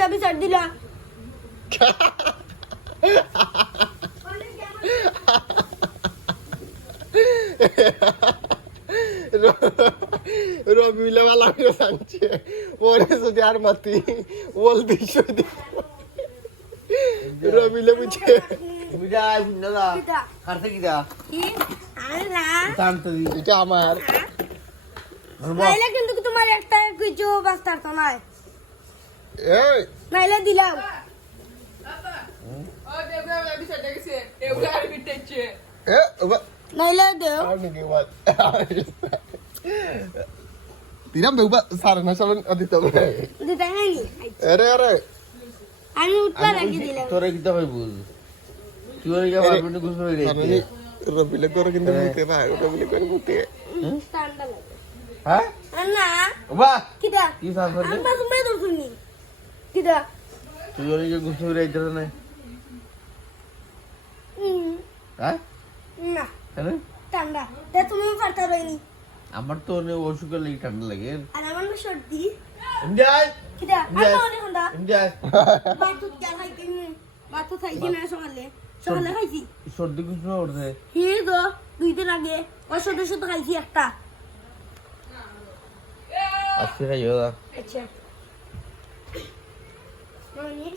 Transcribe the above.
যাবি ছাড় দিলা রবিলে ভালো করে জানছে ওরে যদি আর মাতি ওল দিস রবিলে বুঝে বুঝা দাদা কাটতে কি দা কি আল্লাহ জানতো এটা আমার নাইলে কিন্তু তোমার একটা কিছু বাস্তার তো নাই এই নাইলে দিলাম এ নাইলে দেও আমি কি বল তিরাম বেউবা সারা না সারা অদিত দিতে নাই আরে আরে আমি উঠতে রাখি দিলাম তোরে কি দবাই বুঝ তুই ওই গা বারবিন গুছ হই রে রবিলে করে কিন্তু মুতে ভাই রবিলে করে মুতে ঠান্ডা লাগে হ্যাঁ না বাহ কিটা কি সার করে আমরা তুমি দরকুনি কিটা তুই ওই গা গুছ হই রে ইতর না হ্যাঁ না কেন ঠান্ডা তে তুমি পারতা রইনি আমার তো অনেক অসুখ লাগি ঠান্ডা লাগে আর আমার না সর্দি ইন্ডিয়ায় কিটা আর অনেক ঠান্ডা ইন্ডিয়ায় বাতুত গেল খাইতে বাতুত খাইছি না সকালে সকালে খাইছি সর্দি গুছ না উঠছে হে গো 2 দিন আগে ওই ছোট ছোট খাইছি একটা আজকে খাইও আচ্ছা মানে